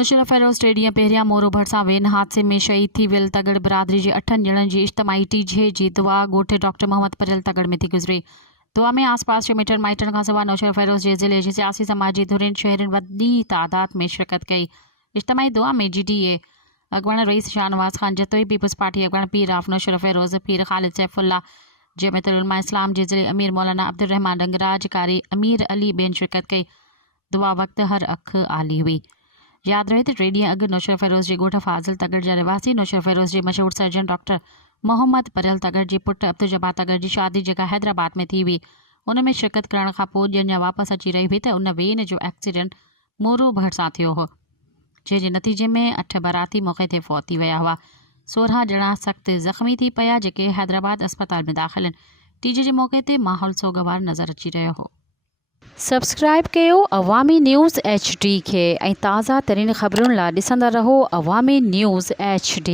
नौशरा फेरोज़ टे ॾींहं पहिरियां मोरो भरिसां वेन हादसे में शहीद थी वियल तगड़ बिरादरी जे 8 ॼणनि जी इज्तिमाही टीजे जी दुआ ॻोठ डॉक्टर मोहम्मद परेल तगड़ में थी गुज़री। दुआ में आसपास जे मिटनि माइटनि खां सवाइ नौशरा फेरोज़ जे ज़िले जी सियासी समाजी धुरियुनि शहरनि वॾी तादाद में शिरकत कई। इज्तिमाही दुआ में GDA अॻवण रईस शाहनवाज़ खान जतोई, पीपल्स पार्टी अॻवण पीर आफ नौशरा फेरोज़, पीर ख़ालिद सैफुल्ला, जमियतुल उलमा इस्लाम जे ज़िले अमीर मौलाना अब्दुर रहमान डंगराज, कारी अमीर अली ॿियनि शिरकत कई। दुआ वक़्तु हर अख आली हुई। यादि रहे त 3 ॾींहं अॻु नौशरा फेरोज़ जे ॻोठ फाज़िल तगड़ जा रिवासी नौशरा फेरोज़ जे मशहूर सर्जन डॉक्टर मोहम्मद परेल तगड़ जे पुट अब्दुल जब्बार तगड़ जी शादी जेका हैदराबाद में थी हुई, उन में शिरकत करण खां पोइ ॼञ वापसि अची रही हुई त उन वेन जो एक्सीडेंट मोरो भरिसां थियो हो, जंहिंजे नतीजे में 8 बाराती मौक़े ते फौत थी विया हुआ। 16 ॼणा सख़्तु ज़ख़्मी थी पिया जेके हैदराबाद अस्पताल में दाख़िल आहिनि। टीजे जे मौक़े ते माहौल सोगवार नज़र अची रहियो हो। सब्सक्राइब कयो अवामी न्यूज़ HD खे ऐं ताज़ा तरीन ख़बरुनि लाइ ॾिसंदा रहो अवामी न्यूज़ HD।